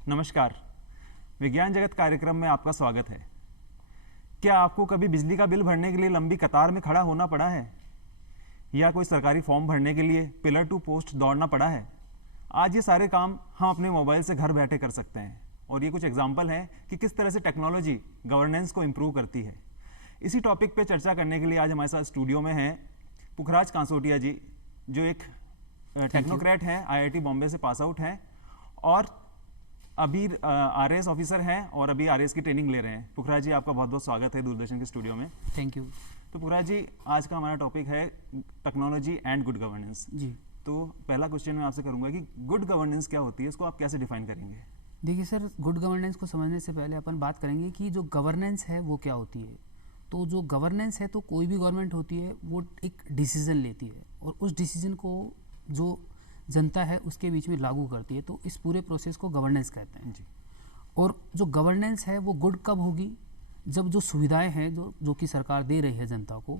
नमस्कार। विज्ञान जगत कार्यक्रम में आपका स्वागत है। क्या आपको कभी बिजली का बिल भरने के लिए लंबी कतार में खड़ा होना पड़ा है या कोई सरकारी फॉर्म भरने के लिए पिलर टू पोस्ट दौड़ना पड़ा है? आज ये सारे काम हम अपने मोबाइल से घर बैठे कर सकते हैं और ये कुछ एग्जाम्पल हैं कि किस तरह से टेक्नोलॉजी गवर्नेंस को इम्प्रूव करती है। इसी टॉपिक पे चर्चा करने के लिए आज हमारे साथ स्टूडियो में हैं पुखराज कांसोटिया जी, जो एक टेक्नोक्रेट हैं, आईआईटी बॉम्बे से पास आउट हैं और अभी आरएएस ऑफिसर हैं और अभी आरएएस की ट्रेनिंग ले रहे हैं। पुखराज जी, आपका बहुत बहुत स्वागत है दूरदर्शन के स्टूडियो में। Thank you. तो पुखराज जी, आज का हमारा टॉपिक है टेक्नोलॉजी एंड गुड गवर्नेंस जी, तो पहला क्वेश्चन मैं आपसे करूंगा कि गुड गवर्नेंस क्या होती है, इसको आप कैसे डिफाइन करेंगे? देखिए सर, गुड गवर्नेंस को समझने से पहले अपन बात करेंगे कि जो गवर्नेंस है वो क्या होती है। तो जो गवर्नेंस है, तो कोई भी गवर्नमेंट होती है वो एक डिसीजन लेती है और उस डिसीजन को जो जनता है उसके बीच में लागू करती है, तो इस पूरे प्रोसेस को गवर्नेंस कहते हैं जी। और जो गवर्नेंस है वो गुड कब होगी, जब जो सुविधाएं हैं जो कि सरकार दे रही है जनता को,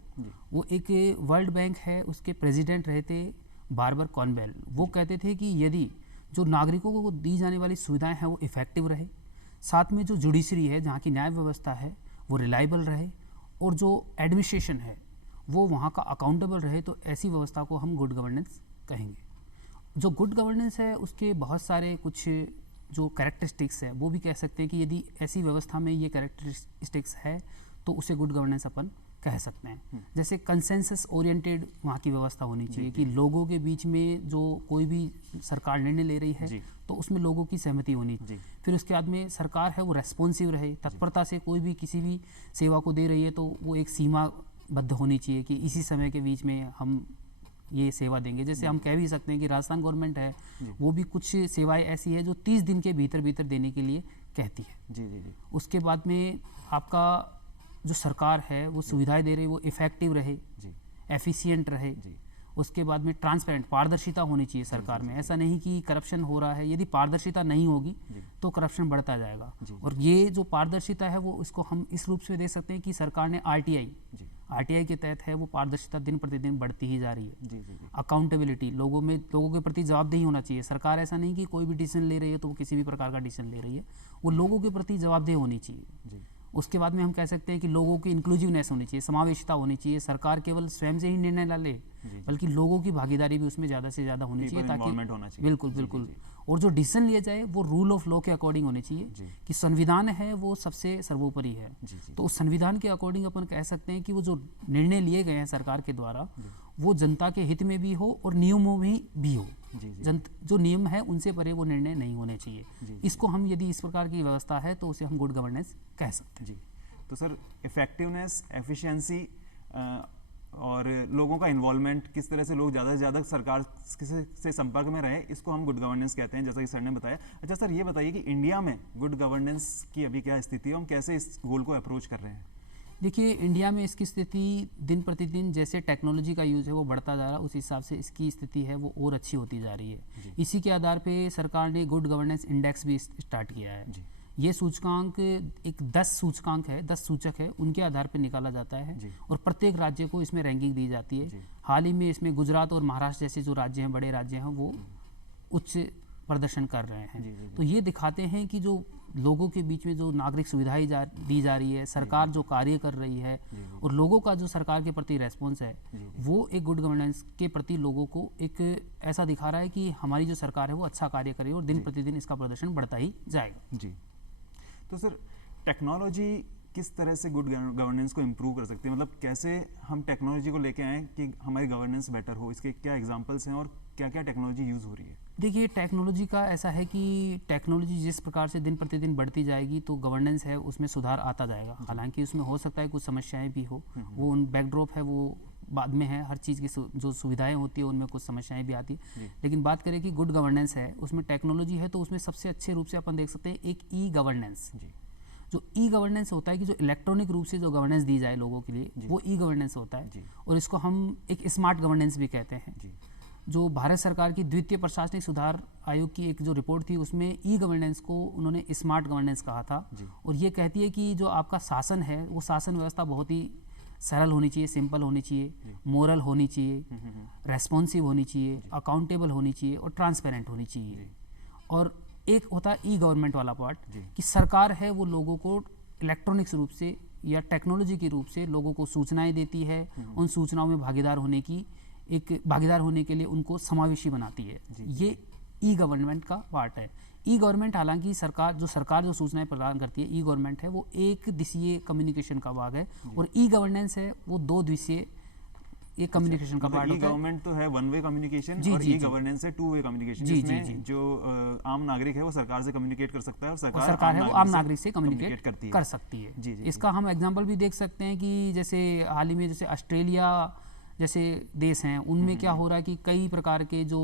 वो एक वर्ल्ड बैंक है उसके प्रेसिडेंट रहे थे बारबर कॉर्नवेल। वो कहते थे कि यदि जो नागरिकों को दी जाने वाली सुविधाएं हैं वो इफ़ेक्टिव रहे, साथ में जो जुडिशरी है, जहाँ की न्याय व्यवस्था है, वो रिलायबल रहे और जो एडमिनिस्ट्रेशन है वो वहाँ का अकाउंटेबल रहे, तो ऐसी व्यवस्था को हम गुड गवर्नेंस कहेंगे। जो गुड गवर्नेंस है उसके बहुत सारे कुछ जो कैरेक्टरिस्टिक्स है, वो भी कह सकते हैं कि यदि ऐसी व्यवस्था में ये कैरेक्टरिस्टिक्स है तो उसे गुड गवर्नेंस अपन कह सकते हैं। जैसे कंसेंसस ओरिएंटेड वहाँ की व्यवस्था होनी चाहिए कि लोगों के बीच में जो कोई भी सरकार निर्णय ले रही है तो उसमें लोगों की सहमति होनी चाहिए। फिर उसके बाद में सरकार है वो रेस्पॉन्सिव रहे, तत्परता से कोई भी किसी भी सेवा को दे रही है तो वो एक सीमाबद्ध होनी चाहिए कि इसी समय के बीच में हम ये सेवा देंगे। जैसे हम कह भी सकते हैं कि राजस्थान गवर्नमेंट है वो भी कुछ सेवाएं ऐसी है जो 30 दिन के भीतर भीतर देने के लिए कहती है। जी जी जी। उसके बाद में आपका जो सरकार है वो सुविधाएं दे रही है वो इफ़ेक्टिव रहे, एफिशिएंट रहे। उसके बाद में ट्रांसपेरेंट, पारदर्शिता होनी चाहिए सरकार में। ऐसा नहीं कि करप्शन हो रहा है, यदि पारदर्शिता नहीं होगी तो करप्शन बढ़ता जाएगा। और ये जो पारदर्शिता है वो इसको हम इस रूप से देख सकते हैं कि सरकार ने आरटीआई के तहत है वो पारदर्शिता दिन प्रतिदिन बढ़ती ही जा रही है। अकाउंटेबिलिटी, लोगों के प्रति जवाबदेही होना चाहिए। सरकार ऐसा नहीं कि कोई भी डिसीजन ले रही है तो वो किसी भी प्रकार का डिसीजन ले रही है, वो लोगों के प्रति जवाबदेह होनी चाहिए। उसके बाद में हम कह सकते हैं कि लोगों की इंक्लूसिवनेस होनी चाहिए, समावेशिता होनी चाहिए। सरकार केवल स्वयं से ही निर्णय ना ले, बल्कि लोगों की भागीदारी भी उसमें ज़्यादा से ज़्यादा होनी चाहिए, ताकि बिल्कुल। और जो डिसीजन लिया जाए वो रूल ऑफ लॉ के अकॉर्डिंग होने चाहिए कि संविधान है वो सबसे सर्वोपरि है। तो उस संविधान के अकॉर्डिंग अपन कह सकते हैं कि वो जो निर्णय लिए गए हैं सरकार के द्वारा वो जनता के हित में भी हो और नियमों में भी हो। जो नियम है उनसे परे वो निर्णय नहीं होने चाहिए। इसको हम यदि इस प्रकार की व्यवस्था है तो उसे हम गुड गवर्नेंस कह सकते हैं। जी। तो सर, इफेक्टिवनेस, एफिशिएंसी और लोगों का इन्वॉल्वमेंट, किस तरह से लोग ज़्यादा से ज़्यादा सरकार से संपर्क में रहे, इसको हम गुड गवर्नेंस कहते हैं, जैसा कि सर ने बताया। अच्छा सर, ये बताइए कि इंडिया में गुड गवर्नेंस की अभी क्या स्थिति है, हम कैसे इस गोल को अप्रोच कर रहे हैं? देखिए, इंडिया में इसकी स्थिति दिन प्रतिदिन जैसे टेक्नोलॉजी का यूज़ है वो बढ़ता जा रहा है, उस हिसाब से इसकी स्थिति है वो और अच्छी होती जा रही है। इसी के आधार पे सरकार ने गुड गवर्नेंस इंडेक्स भी स्टार्ट किया है। ये सूचकांक एक 10 सूचकांक है, 10 सूचक है, उनके आधार पर निकाला जाता है और प्रत्येक राज्य को इसमें रैंकिंग दी जाती है। हाल ही में इसमें गुजरात और महाराष्ट्र जैसे जो राज्य हैं, बड़े राज्य हैं, वो उच्च प्रदर्शन कर रहे हैं। तो ये दिखाते हैं कि जो लोगों के बीच में जो नागरिक सुविधाएं दी जा रही है, सरकार जो कार्य कर रही है और लोगों का जो सरकार के प्रति रेस्पॉन्स है वो एक गुड गवर्नेंस के प्रति लोगों को एक ऐसा दिखा रहा है कि हमारी जो सरकार है वो अच्छा कार्य कर रही है और दिन प्रतिदिन इसका प्रदर्शन बढ़ता ही जाएगा। जी। तो सर, टेक्नोलॉजी किस तरह से गुड गवर्नेंस को इम्प्रूव कर सकती है? मतलब कैसे हम टेक्नोलॉजी को लेके आएँ कि हमारी गवर्नेंस बेटर हो? इसके क्या एग्जांपल्स हैं और क्या क्या टेक्नोलॉजी यूज़ हो रही है? देखिए, टेक्नोलॉजी का ऐसा है कि टेक्नोलॉजी जिस प्रकार से दिन प्रतिदिन बढ़ती जाएगी तो गवर्नेंस है उसमें सुधार आता जाएगा। हालांकि उसमें हो सकता है कुछ समस्याएं भी हो, वो उन बैकड्रॉप है वो बाद में है। हर चीज़ की जो सुविधाएं होती है उनमें कुछ समस्याएं भी आती है। लेकिन बात करें कि गुड गवर्नेंस है उसमें टेक्नोलॉजी है तो उसमें सबसे अच्छे रूप से अपन देख सकते हैं एक ई गवर्नेंस। जो ई गवर्नेंस होता है कि जो इलेक्ट्रॉनिक रूप से जो गवर्नेंस दी जाए लोगों के लिए, वो ई गवर्नेंस होता है और इसको हम एक स्मार्ट गवर्नेंस भी कहते हैं। जो भारत सरकार की द्वितीय प्रशासनिक सुधार आयोग की एक जो रिपोर्ट थी उसमें ई गवर्नेंस को उन्होंने स्मार्ट गवर्नेंस कहा था और ये कहती है कि जो आपका शासन है वो शासन व्यवस्था बहुत ही सरल होनी चाहिए, सिंपल होनी चाहिए, मोरल होनी चाहिए, रेस्पॉन्सिव होनी चाहिए, अकाउंटेबल होनी चाहिए और ट्रांसपेरेंट होनी चाहिए। और एक होता है ई गवर्नमेंट वाला पार्ट जी। कि सरकार है वो लोगों को इलेक्ट्रॉनिक्स रूप से या टेक्नोलॉजी के रूप से लोगों को सूचनाएं देती है, उन सूचनाओं में भागीदार होने के लिए उनको समावेशी बनाती है। ये ई गवर्नमेंट का पार्ट है। ई गवर्नमेंट हालांकि सरकार जो सूचनाएं प्रदान करती है, ई गवर्नमेंट है वो एक दिशीय कम्युनिकेशन का भाग है, और ई गवर्नेंस है वो दो दिशीय एक कम्युनिकेशन का पार्ट ई होता है। गवर्नमेंट तो है वन वे कम्युनिकेशन जी, और जी, ई जी। गवर्नेंस है टू वे कम्युनिकेशन, जी, जी, जिसमें जी। जो आम नागरिक है वो सरकार से कम्युनिकेट कर सकता है और सरकार है वो आम नागरिक से कम्युनिकेट करती है। कर सकती है। जी, जी, इसका हम एग्जांपल भी देख सकते हैं कि जैसे हाल ही में जैसे ऑस्ट्रेलिया जैसे देश हैं, उनमें क्या हो रहा है कि कई प्रकार के जो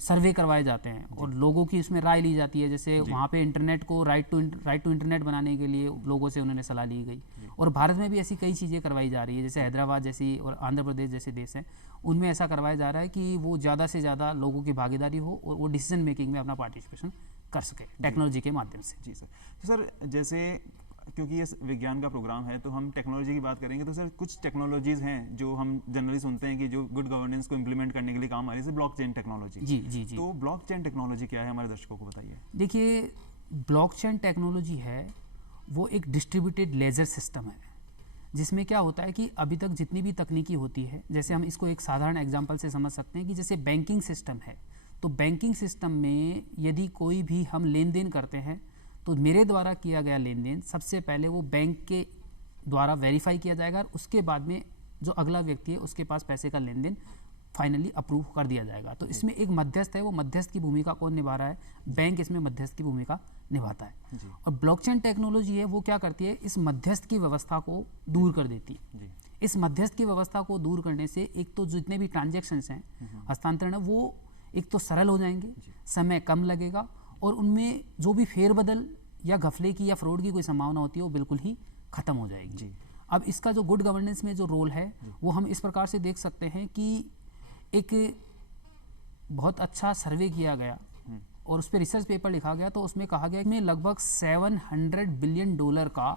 सर्वे करवाए जाते हैं और लोगों की इसमें राय ली जाती है। जैसे वहाँ पे इंटरनेट को राइट टू इंटरनेट बनाने के लिए लोगों से उन्होंने सलाह ली गई, और भारत में भी ऐसी कई चीज़ें करवाई जा रही है। जैसे हैदराबाद जैसी और आंध्र प्रदेश जैसे देश हैं, उनमें ऐसा करवाया जा रहा है कि वो ज़्यादा से ज़्यादा लोगों की भागीदारी हो और वो डिसीजन मेकिंग में अपना पार्टिसिपेशन कर सके टेक्नोलॉजी के माध्यम से। जी सर। तो सर जैसे क्योंकि ये विज्ञान का प्रोग्राम है तो हम टेक्नोलॉजी की बात करेंगे, तो सर कुछ टेक्नोलॉजीज हैं जो हम जनरली सुनते हैं कि जो गुड गवर्नेंस को इम्प्लीमेंट करने के लिए काम आ रही है, जैसे ब्लॉकचेन टेक्नोलॉजी। जी जी जी। तो ब्लॉकचेन टेक्नोलॉजी क्या है, हमारे दर्शकों को बताइए। देखिए, ब्लॉकचेन टेक्नोलॉजी है वो एक डिस्ट्रीब्यूटेड लेजर सिस्टम है, जिसमें क्या होता है कि अभी तक जितनी भी तकनीकी होती है, जैसे हम इसको एक साधारण एग्जांपल से समझ सकते हैं कि जैसे बैंकिंग सिस्टम है, तो बैंकिंग सिस्टम में यदि कोई भी हम लेन देन करते हैं तो मेरे द्वारा किया गया लेन देन सबसे पहले वो बैंक के द्वारा वेरीफाई किया जाएगा, और उसके बाद में जो अगला व्यक्ति है उसके पास पैसे का लेन देन फाइनली अप्रूव कर दिया जाएगा। तो इसमें एक मध्यस्थ है, वो मध्यस्थ की भूमिका कौन निभा रहा है? बैंक इसमें मध्यस्थ की भूमिका निभाता है। और ब्लॉकचेन टेक्नोलॉजी है वो क्या करती है, इस मध्यस्थ की व्यवस्था को दूर कर देती है। इस मध्यस्थ की व्यवस्था को दूर करने से एक तो जितने भी ट्रांजैक्शंस हैं, हस्तांतरण है, वो एक तो सरल हो जाएंगे, समय कम लगेगा, और उनमें जो भी फेरबदल या घपले की या फ्रॉड की कोई संभावना होती है वो बिल्कुल ही खत्म हो जाएगी। अब इसका जो गुड गवर्नेंस में जो रोल है वो हम इस प्रकार से देख सकते हैं कि एक बहुत अच्छा सर्वे किया गया और उस पर रिसर्च पेपर लिखा गया, तो उसमें कहा गया कि लगभग $700 बिलियन का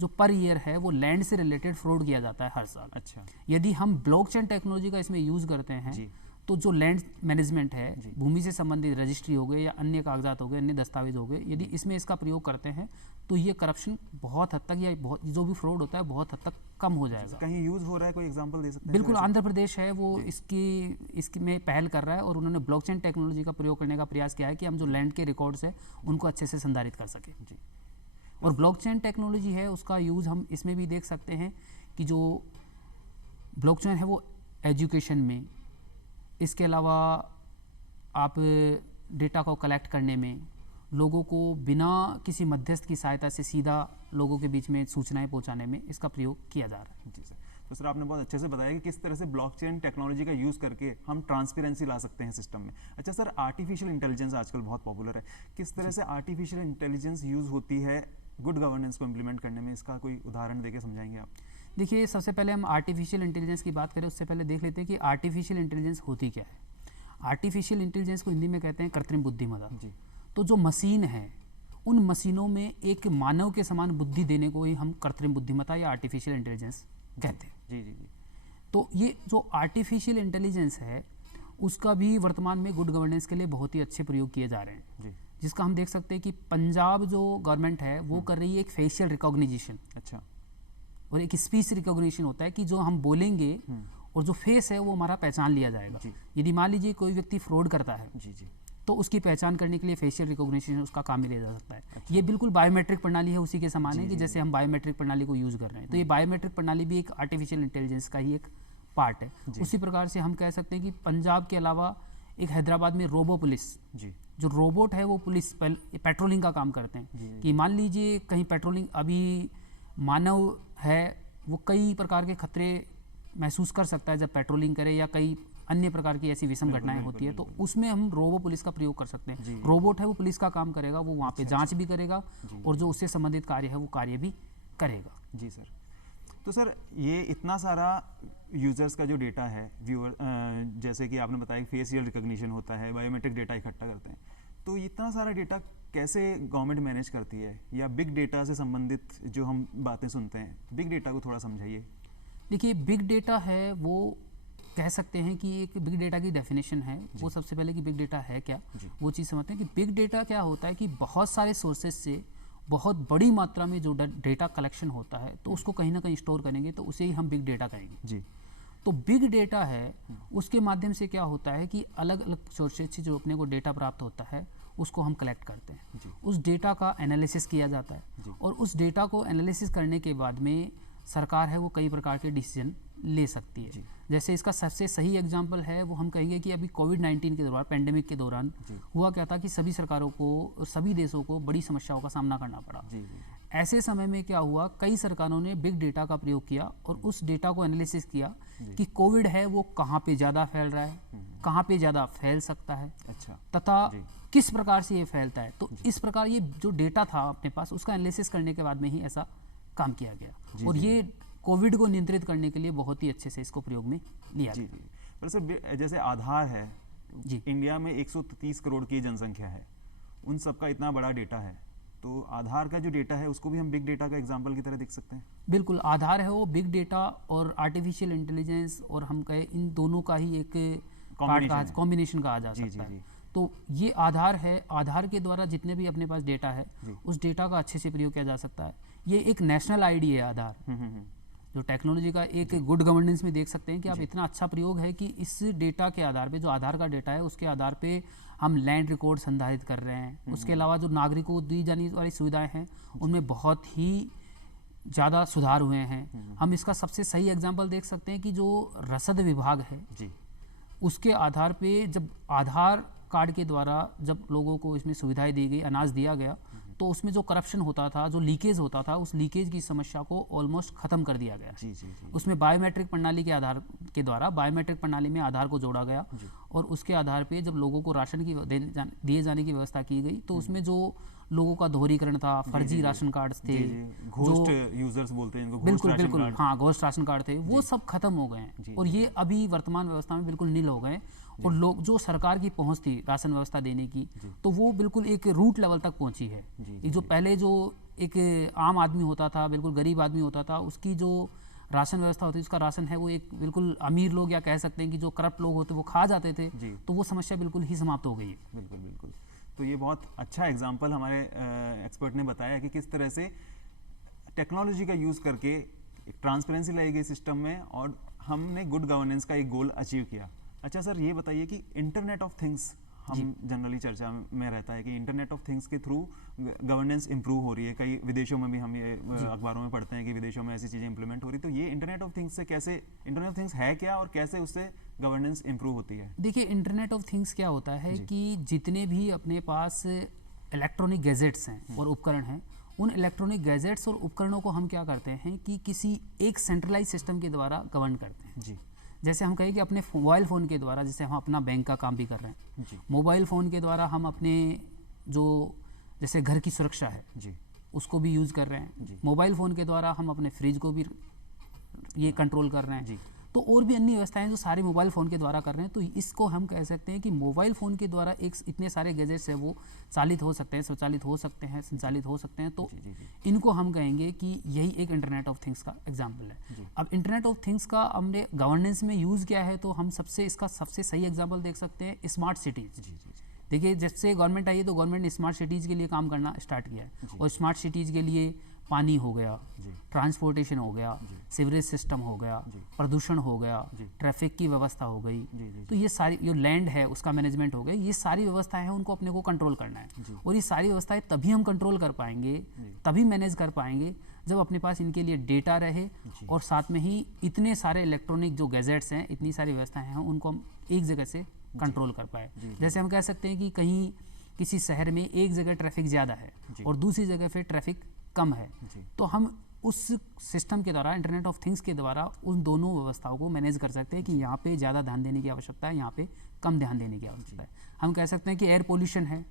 जो पर ईयर है वो लैंड से रिलेटेड फ्रॉड किया जाता है हर साल। अच्छा। यदि हम ब्लॉकचेन टेक्नोलॉजी का इसमें यूज़ करते हैं तो जो लैंड मैनेजमेंट है, भूमि से संबंधित रजिस्ट्री हो गए या अन्य कागजात हो गए, अन्य दस्तावेज हो गए, यदि इसमें इसका प्रयोग करते हैं तो ये करप्शन बहुत हद तक या बहुत जो भी फ्रॉड होता है बहुत हद तक कम हो जाएगा। कहीं यूज हो रहा है, कोई एग्जांपल दे सकते हैं? बिल्कुल, आंध्र प्रदेश है वो इसकी में पहल कर रहा है, और उन्होंने ब्लॉकचेन टेक्नोलॉजी का प्रयोग करने का प्रयास किया है कि हम जो लैंड के रिकॉर्ड्स हैं उनको अच्छे से संधारित कर सकें। और ब्लॉकचेन टेक्नोलॉजी है उसका यूज़ हम इसमें भी देख सकते हैं कि जो ब्लॉकचेन है वो एजुकेशन में, इसके अलावा आप डेटा को कलेक्ट करने में, लोगों को बिना किसी मध्यस्थ की सहायता से सीधा लोगों के बीच में सूचनाएं पहुंचाने में इसका प्रयोग किया जा रहा है। जी सर। तो सर आपने बहुत अच्छे से बताया कि किस तरह से ब्लॉकचेन टेक्नोलॉजी का यूज़ करके हम ट्रांसपेरेंसी ला सकते हैं सिस्टम में। अच्छा सर, आर्टिफिशियल इंटेलिजेंस आजकल बहुत पॉपुलर है, किस तरह से आर्टिफिशियल इंटेलिजेंस यूज़ होती है गुड गवर्नेंस को इम्प्लीमेंट करने में? इसका कोई उदाहरण देके समझाएंगे आप? देखिए, सबसे पहले हम आर्टिफिशियल इंटेलिजेंस की बात करें उससे पहले देख लेते हैं कि आर्टिफिशियल इंटेलिजेंस होती क्या है। आर्टिफिशियल इंटेलिजेंस को हिंदी में कहते हैं कृत्रिम बुद्धिमत्ता। जी। तो जो मशीन है, उन मशीनों में एक मानव के समान बुद्धि देने को ही हम कृत्रिम बुद्धिमत्ता या आर्टिफिशियल इंटेलिजेंस कहते हैं। जी जी जी। तो ये जो आर्टिफिशियल इंटेलिजेंस है उसका भी वर्तमान में गुड गवर्नेंस के लिए बहुत ही अच्छे प्रयोग किए जा रहे हैं। जी। जिसका हम देख सकते हैं कि पंजाब जो गवर्नमेंट है वो कर रही है एक फेशियल रिकॉग्निशन। अच्छा। और एक स्पीच रिकॉग्निशन होता है कि जो हम बोलेंगे और जो फेस है वो हमारा पहचान लिया जाएगा। यदि मान लीजिए कोई व्यक्ति फ्रॉड करता है जी जी, तो उसकी पहचान करने के लिए फेशियल रिकॉग्निशन उसका काम में लिया जा सकता है। अच्छा। ये बिल्कुल बायोमेट्रिक प्रणाली है, उसी के समान है कि जैसे हम बायोमेट्रिक प्रणाली को यूज़ कर रहे हैं, तो ये बायोमेट्रिक प्रणाली भी एक आर्टिफिशियल इंटेलिजेंस का ही एक पार्ट है। उसी प्रकार से हम कह सकते हैं कि पंजाब के अलावा एक हैदराबाद में रोबो पुलिस, जो रोबोट है वो पुलिस पेट्रोलिंग का काम करते हैं। कि मान लीजिए कहीं पेट्रोलिंग, अभी मानव है वो कई प्रकार के खतरे महसूस कर सकता है जब पेट्रोलिंग करे, या कई अन्य प्रकार की ऐसी विषम घटनाएं होती है, तो उसमें हम रोबो पुलिस का प्रयोग कर सकते हैं। रोबोट है वो पुलिस का काम करेगा, वो वहाँ पे जांच भी करेगा और जो उससे संबंधित कार्य है वो कार्य भी करेगा। जी सर। तो सर ये इतना सारा यूजर्स का जो डेटा है, व्यूअर, जैसे कि आपने बताया फेशियल रिकॉग्निशन होता है, बायोमेट्रिक डेटा इकट्ठा करते हैं, तो इतना सारा डेटा कैसे गवर्नमेंट मैनेज करती है? या बिग डेटा से संबंधित जो हम बातें सुनते हैं, बिग डेटा को थोड़ा समझाइए। देखिए, बिग डेटा है वो कह सकते हैं कि एक बिग डेटा की डेफिनेशन है। वो सबसे पहले कि बिग डेटा है क्या, वो चीज़ समझते हैं कि बिग डेटा क्या होता है कि बहुत सारे सोर्सेज से बहुत बड़ी मात्रा में जो डेटा कलेक्शन होता है तो उसको कहीं ना कहीं स्टोर करेंगे तो उसे ही हम बिग डेटा कहेंगे जी। तो बिग डेटा है उसके माध्यम से क्या होता है कि अलग अलग सोर्सेज से जो अपने को डेटा प्राप्त होता है उसको हम कलेक्ट करते हैं, उस डेटा का एनालिसिस किया जाता है और उस डेटा को एनालिसिस करने के बाद में सरकार है वो कई प्रकार के डिसीजन ले सकती है। जैसे इसका सबसे सही एग्जांपल है वो हम कहेंगे कि अभी कोविड-19 के दौरान, पेंडेमिक के दौरान हुआ क्या था कि सभी सरकारों को, सभी देशों को बड़ी समस्याओं का सामना करना पड़ा। ऐसे समय में क्या हुआ, कई सरकारों ने बिग डेटा का प्रयोग किया और उस डेटा को एनालिसिस किया कि कोविड है वो कहाँ पे ज़्यादा फैल रहा है, कहाँ पे ज़्यादा फैल सकता है, तथा किस प्रकार से ये फैलता है। तो इस प्रकार ये जो डेटा था अपने पास उसका एनालिसिस करने के बाद में ही ऐसा काम किया गया और ये कोविड को नियंत्रित करने के लिए बहुत ही अच्छे से इसको प्रयोग में लिया गया। पर सर जैसे आधार है जी, इंडिया में 130 करोड़ की जनसंख्या है, उन सबका इतना बड़ा डेटा है, तो आधार का जो डेटा है उसको भी हम बिग डेटा का एग्जांपल की तरह देख सकते हैं। बिल्कुल, आधार है वो बिग डेटा और आर्टिफिशियल इंटेलिजेंस और हम कहें इन दोनों का ही एक कॉम्बिनेशन कहा जा सकता है। तो ये आधार है, आधार के द्वारा जितने भी अपने पास डेटा है उस डेटा का अच्छे से प्रयोग किया जा सकता है। ये एक नेशनल आईडी है आधार, जो टेक्नोलॉजी का एक गुड गवर्नेंस में देख सकते हैं कि आप इतना अच्छा प्रयोग है कि इस डेटा के आधार पे, जो आधार का डेटा है उसके आधार पे हम लैंड रिकॉर्ड संधारित कर रहे हैं। उसके अलावा जो नागरिकों को दी जाने वाली सुविधाएं हैं उनमें बहुत ही ज़्यादा सुधार हुए हैं। हम इसका सबसे सही एग्जाम्पल देख सकते हैं कि जो रसद विभाग है उसके आधार पे जब आधार कार्ड के द्वारा जब लोगों को इसमें सुविधाएं दी गई, अनाज दिया गया, तो उसमें जो करप्शन होता था, जो लीकेज होता था, उस लीकेज की समस्या को ऑलमोस्ट खत्म कर दिया गया। उसमें बायोमेट्रिक प्रणाली के आधार के द्वारा, बायोमेट्रिक प्रणाली में आधार को जोड़ा गया और उसके आधार पे जब लोगों को राशन की दिए जाने की व्यवस्था की गई तो उसमें जो लोगों का दोहरीकरण था, फर्जी राशन कार्ड थे, घोस्ट यूजर्स बोलते हैं इनको, बिल्कुल बिल्कुल, हाँ, घोस्ट राशन कार्ड थे, वो सब खत्म हो गए हैं और ये अभी वर्तमान व्यवस्था में बिल्कुल नील हो गए और लोग जो सरकार की पहुंच थी राशन व्यवस्था देने की तो वो बिल्कुल एक रूट लेवल तक पहुंची है। ये जो पहले जो एक आम आदमी होता था, बिल्कुल गरीब आदमी होता था, उसकी जो राशन व्यवस्था होती है, उसका राशन है वो एक बिल्कुल अमीर लोग या कह सकते हैं कि जो करप्ट लोग होते वो खा जाते थे, तो वो समस्या बिल्कुल ही समाप्त हो गई है। बिल्कुल बिल्कुल। तो ये बहुत अच्छा एग्जाम्पल हमारे एक्सपर्ट ने बताया कि किस तरह से टेक्नोलॉजी का यूज़ करके एक ट्रांसपेरेंसी लाई गई सिस्टम में और हमने गुड गवर्नेंस का एक गोल अचीव किया। अच्छा सर, ये बताइए कि इंटरनेट ऑफ थिंग्स, हम जनरली चर्चा में रहता है कि इंटरनेट ऑफ थिंग्स के थ्रू गवर्नेंस इंप्रूव हो रही है, कई विदेशों में भी हम ये अखबारों में पढ़ते हैं कि विदेशों में ऐसी चीज़ें इंप्लीमेंट हो रही, तो ये इंटरनेट ऑफ थिंग्स से कैसे, इंटरनेट ऑफ थिंग्स है क्या और कैसे उससे गवर्नेंस इंप्रूव होती है? देखिए, इंटरनेट ऑफ थिंग्स क्या होता है कि जितने भी अपने पास इलेक्ट्रॉनिक गैजेट्स हैं और उपकरण हैं, उन इलेक्ट्रॉनिक गैजेट्स और उपकरणों को हम क्या करते हैं कि किसी एक सेंट्रलाइज सिस्टम के द्वारा गवर्न करते हैं। जी, जैसे हम कहें कि अपने मोबाइल फ़ोन के द्वारा, जैसे हम अपना बैंक का काम भी कर रहे हैं, मोबाइल फ़ोन के द्वारा हम अपने जो जैसे घर की सुरक्षा है उसको भी यूज़ कर रहे हैं। मोबाइल फ़ोन के द्वारा हम अपने फ्रिज को भी ये कंट्रोल कर रहे हैं। तो और भी अन्य व्यवस्थाएं जो सारे मोबाइल फ़ोन के द्वारा कर रहे हैं, तो इसको हम कह सकते हैं कि मोबाइल फ़ोन के द्वारा एक इतने सारे गैजेट्स हैं वो चालित हो सकते हैं, स्वचालित हो सकते हैं, संचालित हो सकते हैं। तो इनको हम कहेंगे कि यही एक इंटरनेट ऑफ थिंग्स का एग्जाम्पल है। अब इंटरनेट ऑफ थिंग्स का हमने गवर्नेंस में यूज़ किया है तो हम इसका सबसे सही एग्जाम्पल देख सकते हैं स्मार्ट सिटीज़। देखिए, जब से गवर्नमेंट आई है तो गवर्नमेंट ने स्मार्ट सिटीज़ के लिए काम करना स्टार्ट किया है और स्मार्ट सिटीज़ के लिए पानी हो गया, ट्रांसपोर्टेशन हो गया, सीवरेज सिस्टम हो गया, प्रदूषण हो गया, ट्रैफिक की व्यवस्था हो गई, तो ये सारी जो लैंड है उसका मैनेजमेंट हो गया, ये सारी व्यवस्थाएं हैं उनको अपने को कंट्रोल करना है। और ये सारी व्यवस्थाएं तभी हम कंट्रोल कर पाएंगे, तभी मैनेज कर पाएंगे जब अपने पास इनके लिए डेटा रहे और साथ में ही इतने सारे इलेक्ट्रॉनिक जो गैजेट्स हैं, इतनी सारी व्यवस्थाएं हैं, उनको हम एक जगह से कंट्रोल कर पाए। जैसे हम कह सकते हैं कि कहीं किसी शहर में एक जगह ट्रैफिक ज़्यादा है और दूसरी जगह फिर ट्रैफिक कम है, तो हम उस सिस्टम के द्वारा, इंटरनेट ऑफ थिंग्स के द्वारा उन दोनों व्यवस्थाओं को मैनेज कर सकते हैं कि यहाँ पे ज़्यादा ध्यान देने की आवश्यकता है, यहाँ पे कम ध्यान देने की आवश्यकता है। हम कह सकते हैं कि एयर पोल्यूशन है,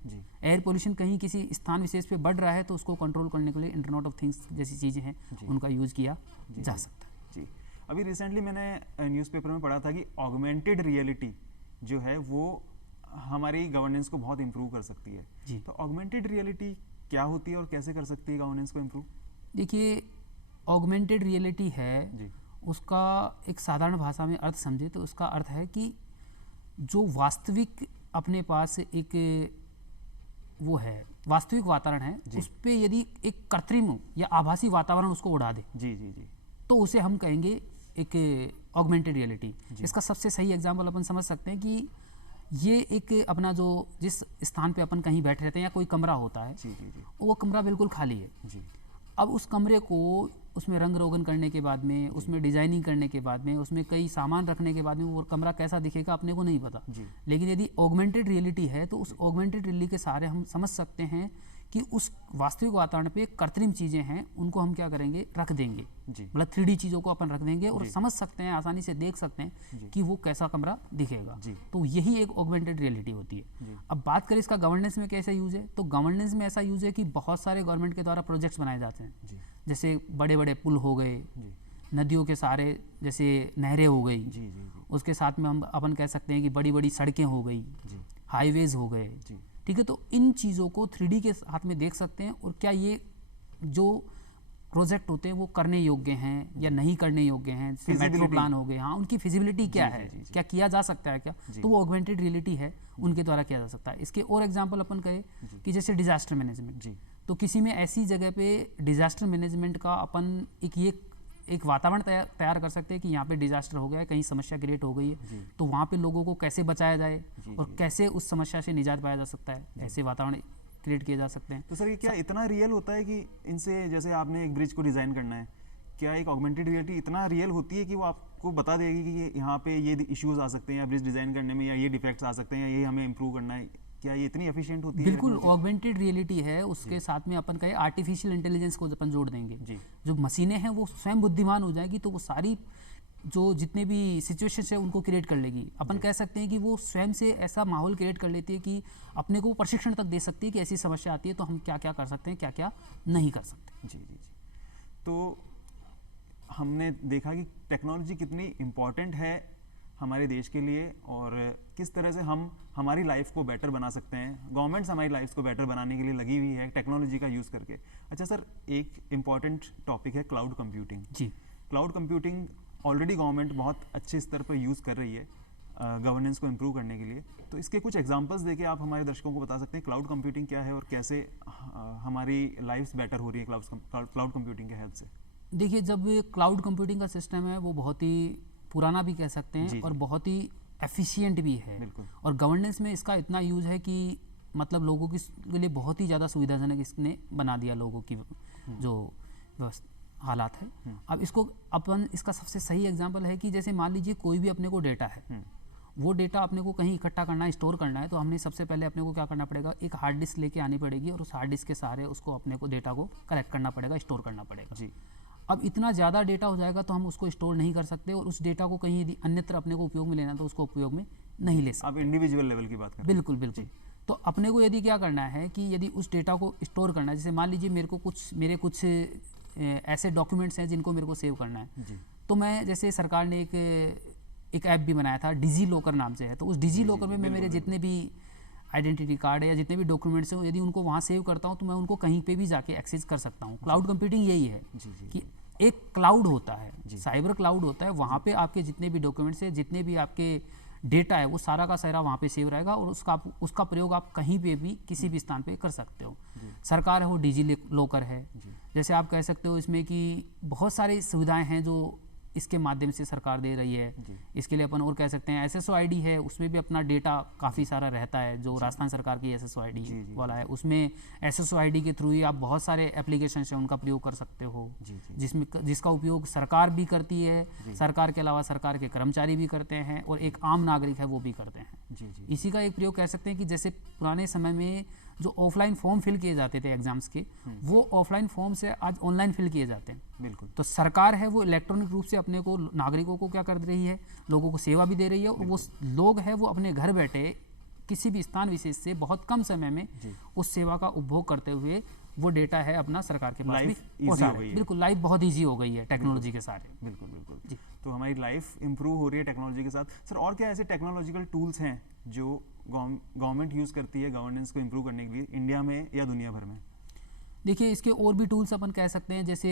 एयर पोल्यूशन कहीं किसी स्थान विशेष पे बढ़ रहा है तो उसको कंट्रोल करने के लिए इंटरनेट ऑफ थिंग्स जैसी चीज़ें हैं उनका यूज़ किया जा सकता है। जी, अभी रिसेंटली मैंने न्यूज़पेपर में पढ़ा था कि ऑगमेंटेड रियलिटी जो है वो हमारी गवर्नेंस को बहुत इम्प्रूव कर सकती है। तो ऑगमेंटेड रियलिटी क्या होती है और कैसे कर सकती है गवर्नेंस को इम्प्रूव? देखिए, ऑगमेंटेड रियलिटी है उसका एक साधारण भाषा में अर्थ समझे तो उसका अर्थ है कि जो वास्तविक अपने पास एक वो है वास्तविक वातावरण है, उस पे यदि एक कृत्रिम या आभासी वातावरण उसको उड़ा दे जी जी जी तो उसे हम कहेंगे एक ऑगमेंटेड रियलिटी। इसका सबसे सही एग्जांपल अपन समझ सकते हैं कि ये एक अपना जो जिस स्थान पे अपन कहीं बैठे रहते हैं या कोई कमरा होता है, जी जी जी वो कमरा बिल्कुल खाली है। जी अब उस कमरे को उसमें रंग रोगन करने के बाद में, उसमें डिजाइनिंग करने के बाद में, उसमें कई सामान रखने के बाद में वो कमरा कैसा दिखेगा अपने को नहीं पता। जी। लेकिन यदि ऑगमेंटेड रियलिटी है तो उस ऑगमेंटेड रियलिटी के सहारे हम समझ सकते हैं कि उस वास्तविक वातावरण पे कृत्रिम चीज़ें हैं उनको हम क्या करेंगे, रख देंगे। जी। मतलब 3D चीज़ों को अपन रख देंगे और जी। समझ सकते हैं, आसानी से देख सकते हैं कि वो कैसा कमरा दिखेगा। जी। तो यही एक ऑगमेंटेड रियलिटी होती है। अब बात करें इसका गवर्नेंस में कैसे यूज़ है, तो गवर्नेंस में ऐसा यूज़ है कि बहुत सारे गवर्नमेंट के द्वारा प्रोजेक्ट्स बनाए जाते हैं। जी जैसे बड़े बड़े पुल हो गए, जी नदियों के सहारे जैसे नहरें हो गई, जी जी उसके साथ में हम अपन कह सकते हैं कि बड़ी बड़ी सड़कें हो गई, जी हाईवेज हो गए। जी ठीक है, तो इन चीज़ों को 3D के साथ में देख सकते हैं और क्या ये जो प्रोजेक्ट होते हैं वो करने योग्य हैं या नहीं करने योग्य हैं। जैसे मेट्रो Feasibility। प्लान हो गए, हाँ, उनकी फिजिबिलिटी क्या जी, है, जी, जी, क्या किया जा सकता है क्या, तो वो ऑगमेंटेड रियलिटी है, उनके द्वारा किया जा सकता है। इसके और एग्जांपल अपन कहे कि जैसे डिजास्टर मैनेजमेंट, जी तो किसी में ऐसी जगह पे डिजास्टर मैनेजमेंट का अपन एक वातावरण तैयार कर सकते हैं कि यहाँ पे डिजास्टर हो गया है, कहीं समस्या क्रिएट हो गई है, तो वहाँ पे लोगों को कैसे बचाया जाए और कैसे उस समस्या से निजात पाया जा सकता है, ऐसे वातावरण क्रिएट किए जा सकते हैं। तो सर ये क्या इतना रियल होता है कि इनसे, जैसे आपने एक ब्रिज को डिज़ाइन करना है, क्या एक ऑगमेंटेड रियलिटी इतना रियल होती है कि वो आपको बता देगी कि यहाँ पे ये इश्यूज आ सकते हैं या ब्रिज डिज़ाइन करने में, या ये डिफेक्ट्स आ सकते हैं, या ये हमें इम्प्रूव करना है? क्या ये इतनी एफिशिएंट होती है? बिल्कुल ऑगमेंटेड रियलिटी है। उसके साथ में अपन कहे आर्टिफिशियल इंटेलिजेंस को अपन जोड़ देंगे। जी। जो मशीनें हैं वो स्वयं बुद्धिमान हो जाएगी, तो वो सारी जो जितने भी सिचुएशंस है उनको क्रिएट कर लेगी। अपन कह सकते हैं कि वो स्वयं से ऐसा माहौल क्रिएट कर लेती है कि अपने को प्रशिक्षण तक दे सकती है कि ऐसी समस्या आती है तो हम क्या क्या कर सकते हैं, क्या क्या नहीं कर सकते। जी जी जी तो हमने देखा कि टेक्नोलॉजी कितनी इम्पॉर्टेंट है हमारे देश के लिए और किस तरह से हम हमारी लाइफ को बेटर बना सकते हैं। गवर्नमेंट्स हमारी लाइफ को बेटर बनाने के लिए लगी हुई है टेक्नोलॉजी का यूज़ करके। अच्छा सर, एक इम्पॉर्टेंट टॉपिक है क्लाउड कंप्यूटिंग। जी। क्लाउड कंप्यूटिंग ऑलरेडी गवर्नमेंट बहुत अच्छे स्तर पर यूज़ कर रही है गवर्नेंस को इम्प्रूव करने के लिए। तो इसके कुछ एग्जांपल्स देके आप हमारे दर्शकों को बता सकते हैं क्लाउड कंप्यूटिंग क्या है और कैसे हमारी लाइफ्स बेटर हो रही है क्लाउड कंप्यूटिंग के हेल्प से? देखिए, जब क्लाउड कंप्यूटिंग का सिस्टम है वो बहुत ही पुराना भी कह सकते हैं जी, और जी। बहुत ही एफिशिएंट भी है। बिल्कुल। और गवर्नेंस में इसका इतना यूज़ है कि मतलब लोगों के लिए बहुत ही ज़्यादा सुविधाजनक इसने बना दिया लोगों की जो हालात है। अब इसका सबसे सही एग्जांपल है कि जैसे मान लीजिए कोई भी अपने को डेटा है, वो डेटा अपने को कहीं इकट्ठा करना है, स्टोर करना है, तो हमने सबसे पहले अपने को क्या करना पड़ेगा, एक हार्ड डिस्क लेके आनी पड़ेगी और उस हार्ड डिस्क के सहारे उसको अपने को डेटा को कलेक्ट करना पड़ेगा, स्टोर करना पड़ेगा। जी। अब इतना ज़्यादा डेटा हो जाएगा तो हम उसको स्टोर नहीं कर सकते और उस डेटा को कहीं यदि अन्यत्र अपने को उपयोग में लेना तो उसको उपयोग में नहीं ले सकते। आप इंडिविजुअल लेवल की बात कर रहे हैं। बिल्कुल बिल्कुल। तो अपने को यदि क्या करना है कि यदि उस डेटा को स्टोर करना है, जैसे मान लीजिए मेरे कुछ ऐसे डॉक्यूमेंट्स हैं जिनको मेरे को सेव करना है, जी। तो मैं जैसे सरकार ने एक ऐप भी बनाया था, डिजी लॉकर नाम से है, तो उस डिजी लॉकर में मैं मेरे जितने भी आइडेंटिटी कार्ड है या जितने भी डॉक्यूमेंट्स हैं यदि उनको वहाँ सेव करता हूँ तो मैं उनको कहीं पे भी जाके एक्सेस कर सकता हूँ। क्लाउड कंप्यूटिंग यही है कि एक क्लाउड होता है, साइबर क्लाउड होता है, वहाँ पे आपके जितने भी डॉक्यूमेंट्स हैं, जितने भी आपके डेटा है, वो सारा का सारा वहाँ पे सेव रहेगा और उसका प्रयोग आप कहीं पे भी किसी भी स्थान पे कर सकते हो। सरकार है वो डिजी लॉकर है। जैसे आप कह सकते हो इसमें कि बहुत सारी सुविधाएं हैं जो इसके माध्यम से सरकार दे रही है। इसके लिए अपन और कह सकते हैं SSOID है, उसमें भी अपना डेटा काफ़ी सारा रहता है, जो राजस्थान सरकार की SSOID वाला है, उसमें SSOID के थ्रू ही आप बहुत सारे एप्लीकेशन हैं उनका प्रयोग कर सकते हो, जिसका उपयोग सरकार भी करती है, सरकार के अलावा सरकार के कर्मचारी भी करते हैं और एक आम नागरिक है वो भी करते हैं। इसी का एक प्रयोग कह सकते हैं कि जैसे पुराने समय में जो ऑफलाइन फॉर्म फिल किए जाते थे एग्जाम्स के, वो ऑफलाइन फॉर्म से आज ऑनलाइन फिल किए जाते हैं। बिल्कुल। तो सरकार है वो इलेक्ट्रॉनिक रूप से अपने को नागरिकों को क्या कर रही है, लोगों को सेवा भी दे रही है और वो लोग है वो अपने घर बैठे किसी भी स्थान विशेष से बहुत कम समय में उस सेवा का उपभोग करते हुए वो डेटा है अपना सरकार के पास भी पहुंचा रहे हैं। बिल्कुल, लाइफ बहुत ईजी हो गई है टेक्नोलॉजी के साथ। बिल्कुल बिल्कुल। तो हमारी लाइफ इंप्रूव हो रही है टेक्नोलॉजी के साथ। सर, और क्या ऐसे टेक्नोलॉजिकल टूल्स हैं जो गवर्नमेंट यूज़ करती है गवर्नेंस को इम्प्रूव करने के लिए, इंडिया में या दुनिया भर में? देखिए, इसके और भी टूल्स अपन कह सकते हैं, जैसे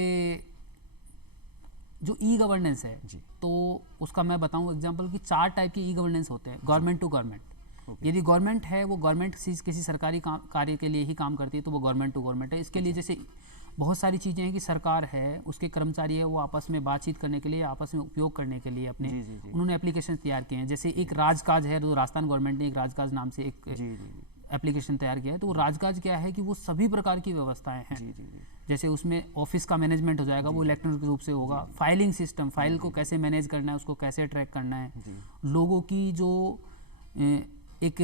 जो ई गवर्नेंस है, जी। तो उसका मैं बताऊं एग्जांपल कि 4 टाइप के ई गवर्नेंस होते हैं गवर्नमेंट टू गवर्नमेंट। यदि गवर्नमेंट है वो गवर्नमेंट किसी सरकारी कार्य के लिए ही काम करती है तो वो गवर्नमेंट टू गवर्नमेंट है। इसके लिए जैसे बहुत सारी चीज़ें हैं कि सरकार है, उसके कर्मचारी है, वो आपस में बातचीत करने के लिए, आपस में उपयोग करने के लिए अपने उन्होंने एप्लीकेशन तैयार किए हैं। जैसे एक राजकाज है, जो राजस्थान गवर्नमेंट ने एक राजकाज नाम से एक एप्लीकेशन तैयार किया है। तो वो राजकाज क्या है कि वो सभी प्रकार की व्यवस्थाएं हैं। जैसे उसमें ऑफिस का मैनेजमेंट हो जाएगा, वो इलेक्ट्रॉनिक रूप से होगा। फाइलिंग सिस्टम, फाइल को कैसे मैनेज करना है, उसको कैसे ट्रैक करना है। लोगों की जो एक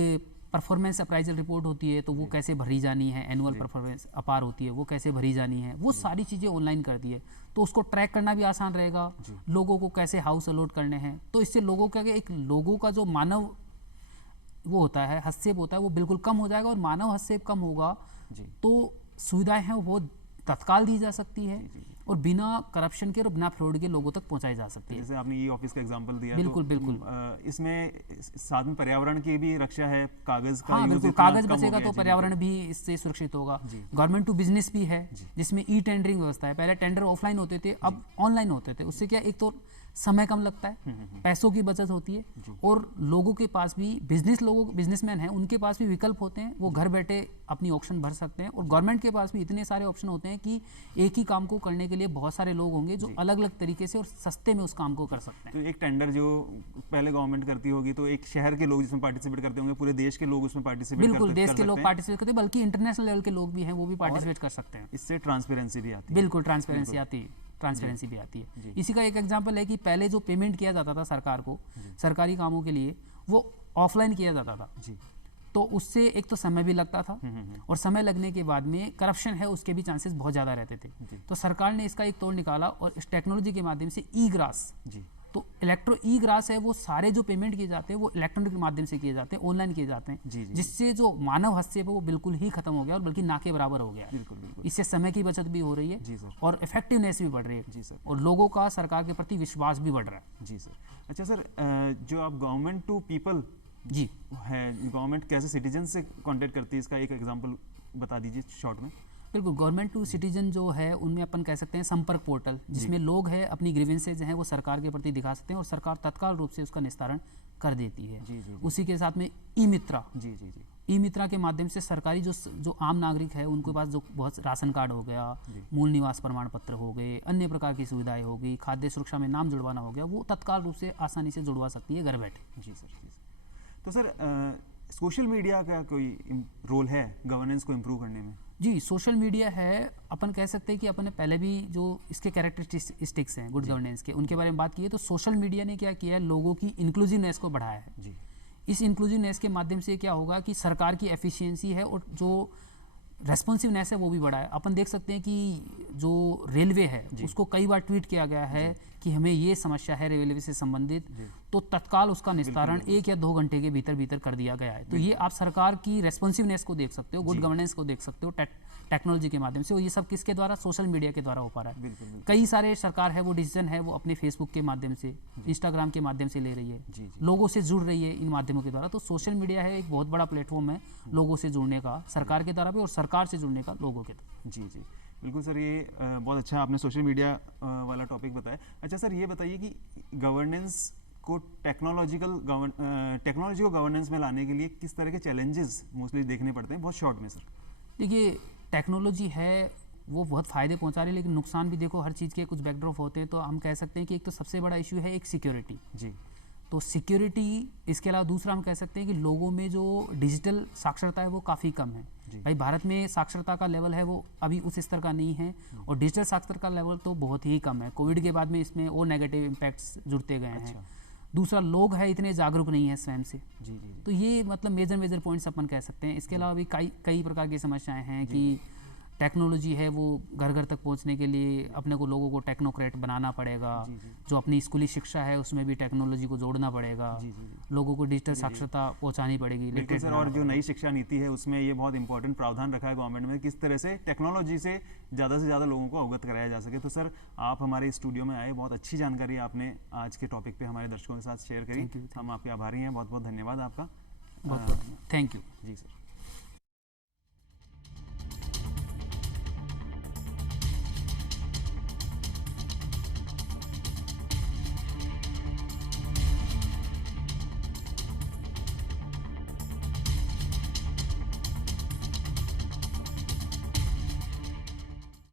परफॉर्मेंस अप्राइजल रिपोर्ट होती है तो वो कैसे भरी जानी है, एनुअल परफॉर्मेंस अपार होती है वो कैसे भरी जानी है, वो सारी चीज़ें ऑनलाइन कर दी है। तो उसको ट्रैक करना भी आसान रहेगा, लोगों को कैसे हाउस अलॉट करने हैं। तो इससे लोगों का एक लोगों का जो मानव वो होता है, हस्तक्षेप होता है, वो बिल्कुल कम हो जाएगा। और मानव हस्तक्षेप कम होगा तो सुविधाएं हैं वो तत्काल दी जा सकती है और बिना करप्शन के और बिना फ्रॉड के लोगों तक पहुंचाई जा सकती है। जैसे आपने ई ऑफिस का एग्जांपल दिया, बिल्कुल तो बिल्कुल इसमें साथ में पर्यावरण की भी रक्षा है, कागज का हाँ यूज बिल्कुल, इतना कागज कम हो बचेगा गया तो है। जी, पर्यावरण भी इससे सुरक्षित होगा। गवर्नमेंट टू बिजनेस भी है जिसमें ई टेंडरिंग व्यवस्था है। पहले टेंडर ऑफलाइन होते थे, अब ऑनलाइन होते थे। उससे क्या, एक तो समय कम लगता है, पैसों की बचत होती है और लोगों के पास भी बिजनेसमैन हैं, उनके पास भी विकल्प होते हैं, वो घर बैठे अपनी ऑप्शन भर सकते हैं। और गवर्नमेंट के पास भी इतने सारे ऑप्शन होते हैं कि एक ही काम को करने के लिए बहुत सारे लोग होंगे जो अलग अलग तरीके से और सस्ते में उस काम को कर सकते हैं। तो एक टेंडर जो पहले गवर्नमेंट करती होगी, तो एक शहर के लोग जिसमें पार्टिसिपेट करते होंगे, पूरे देश के लोग उसमें पार्टिसिपेट बिल्कुल, देश के लोग पार्टिसिपेट करते हैं, बल्कि इंटरनेशनल लेवल के लोग भी हैं, वो भी पार्टिसिपेट कर सकते हैं। इससे ट्रांसपेरेंसी भी आती है। बिल्कुल ट्रांसपेरेंसी आती है, ट्रांसपेरेंसी भी आती है। इसी का एक एग्जांपल है कि पहले जो पेमेंट किया जाता था सरकार को सरकारी कामों के लिए, वो ऑफलाइन किया जाता था। तो उससे एक तो समय भी लगता था और समय लगने के बाद में करप्शन है उसके भी चांसेस बहुत ज़्यादा रहते थे। तो सरकार ने इसका एक तोड़ निकाला और इस टेक्नोलॉजी के माध्यम से ई ग्रास, तो ई ग्रास है, वो सारे जो पेमेंट किए जाते हैं वो इलेक्ट्रॉनिक के माध्यम से किए जाते हैं, ऑनलाइन किए जाते हैं, जिससे जो मानव हस्तक्षेप है वो बिल्कुल ही खत्म हो गया और बल्कि ना के बराबर हो गया। इससे समय की बचत भी हो रही है और इफेक्टिवनेस भी बढ़ रही है और लोगों का सरकार के प्रति विश्वास भी बढ़ रहा है। जी सर। अच्छा सर, जो आप गवर्नमेंट टू पीपल जी है, गवर्नमेंट कैसे सिटीजन से कांटेक्ट करती है, इसका एक एग्जांपल बता दीजिए शॉर्ट में। बिल्कुल, गवर्नमेंट टू सिटीजन जो है उनमें अपन कह सकते हैं संपर्क पोर्टल, जिसमें लोग हैं अपनी ग्रीवेंसेज हैं वो सरकार के प्रति दिखा सकते हैं और सरकार तत्काल रूप से उसका निस्तारण कर देती है। उसी के साथ में ई मित्रा, ई मित्रा के माध्यम से सरकारी जो आम नागरिक है उनके पास जो बहुत राशन कार्ड हो गया, मूल निवास प्रमाण पत्र हो गए, अन्य प्रकार की सुविधाएं हो गई, खाद्य सुरक्षा में नाम जुड़वाना हो गया, वो तत्काल रूप से आसानी से जुड़वा सकती है घर बैठे। जी सर। तो सर, सोशल मीडिया का कोई रोल है गवर्नेंस को इम्प्रूव करने में? जी, सोशल मीडिया है, अपन कह सकते हैं कि अपन ने पहले भी जो इसके कैरेक्टरिस्टिक्स हैं गुड गवर्नेंस के, उनके बारे में बात की है। तो सोशल मीडिया ने क्या किया है, लोगों की इंक्लूसिवनेस को बढ़ाया है। इस इंक्लूसिवनेस के माध्यम से क्या होगा कि सरकार की एफिशिएंसी है और जो रेस्पॉन्सिवनेस है वो भी बढ़ा है। अपन देख सकते हैं कि जो रेलवे है उसको कई बार ट्वीट किया गया है कि हमें ये समस्या है रेलवे से संबंधित, तो तत्काल उसका निस्तारण 1 या 2 घंटे के भीतर भीतर कर दिया गया है। तो ये आप सरकार की रेस्पॉन्सिवनेस को देख सकते हो, गुड गवर्नेंस को देख सकते हो टेक्नोलॉजी के माध्यम से। और ये सब किसके द्वारा, सोशल मीडिया के द्वारा हो पा रहा है। कई सारे सरकार है वो डिसीजन है वो अपने फेसबुक के माध्यम से, इंस्टाग्राम के माध्यम से ले रही है, लोगों से जुड़ रही है इन माध्यमों के द्वारा। तो सोशल मीडिया है एक बहुत बड़ा प्लेटफॉर्म है लोगों से जुड़ने का, सरकार के द्वारा भी और सरकार से जुड़ने का लोगों के द्वारा। जी बिल्कुल सर, ये बहुत अच्छा आपने सोशल मीडिया वाला टॉपिक बताया। अच्छा सर, ये बताइए कि गवर्नेंस को टेक्नोलॉजी को गवर्नेंस में लाने के लिए किस तरह के चैलेंजेस मोस्टली देखने पड़ते हैं, बहुत शॉर्ट में सर? देखिए, टेक्नोलॉजी है वो बहुत फ़ायदे पहुंचा रही है, लेकिन नुकसान भी देखो, हर चीज़ के कुछ बैकड्रॉप होते हैं। तो हम कह सकते हैं कि एक तो सबसे बड़ा इशू है एक सिक्योरिटी। तो सिक्योरिटी, इसके अलावा दूसरा हम कह सकते हैं कि लोगों में जो डिजिटल साक्षरता है वो काफ़ी कम है। भाई, भारत में साक्षरता का लेवल है वो अभी उस स्तर का नहीं है और डिजिटल साक्षरता का लेवल तो बहुत ही कम है। कोविड के बाद में इसमें और नेगेटिव इम्पैक्ट्स जुड़ते गए हैं। दूसरा, लोग है इतने जागरूक नहीं है स्वयं से। तो ये मतलब मेजर पॉइंट्स अपन कह सकते हैं। इसके अलावा भी कई प्रकार की समस्याएं हैं कि टेक्नोलॉजी है वो घर घर तक पहुंचने के लिए अपने को लोगों को टेक्नोक्रेट बनाना पड़ेगा। जो अपनी स्कूली शिक्षा है उसमें भी टेक्नोलॉजी को जोड़ना पड़ेगा। लोगों को डिजिटल साक्षरता पहुंचानी पड़ेगी। बिल्कुल सर, और जो नई शिक्षा नीति है उसमें ये बहुत इंपॉर्टेंट प्रावधान रखा है गवर्नमेंट में, किस तरह से टेक्नोलॉजी से ज़्यादा लोगों को अवगत कराया जा सके। तो सर, आप हमारे स्टूडियो में आए, बहुत अच्छी जानकारी आपने आज के टॉपिक पे हमारे दर्शकों के साथ शेयर करी। हम आपके आभारी हैं, बहुत बहुत धन्यवाद आपका। बहुत थैंक यू। Ji sir.